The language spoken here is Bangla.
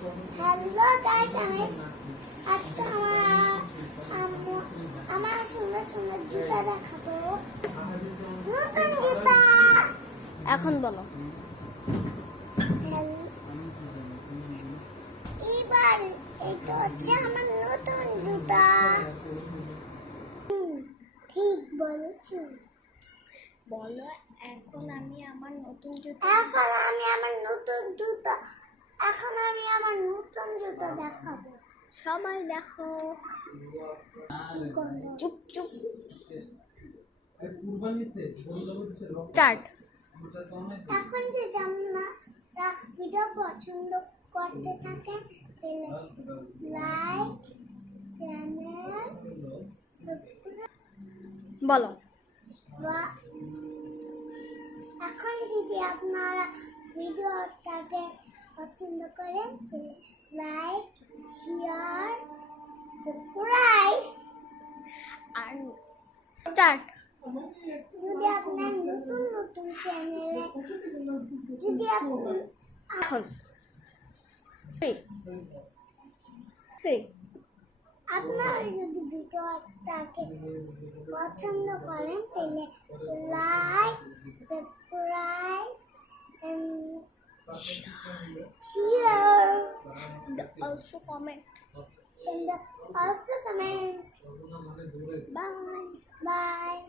হ্যালো গাইস, আমি আজকে আমার সুন্দর সুন্দর জুতা দেখাবো। নতুন জুতা। এখন বলো। এবার এটা হচ্ছে আমার নতুন জুতা। ঠিক বলেছি। বলো এখন আমি আমার নতুন জুতা দেখাবো। সবাই দেখো। চুপ চুপ। স্টার্ট। এখন যদি আপনারা ভিডিও পছন্দ করতে থাকেন তাহলে লাইক, চ্যানেল, বলো। এখন যদি আপনারা ভিডিওটাকে পছন্দ করেন তাহলে লাইক, শেয়ার, সাবস্ক্রাইব আর স্টার্ট। যদি আপনার নতুন নতুন চ্যানেলে যদি এখন আপনারা যদি ভিডিওটাকে পছন্দ করেন তাহলে like, subscribe share and also comment. and also comment. Bye. Bye.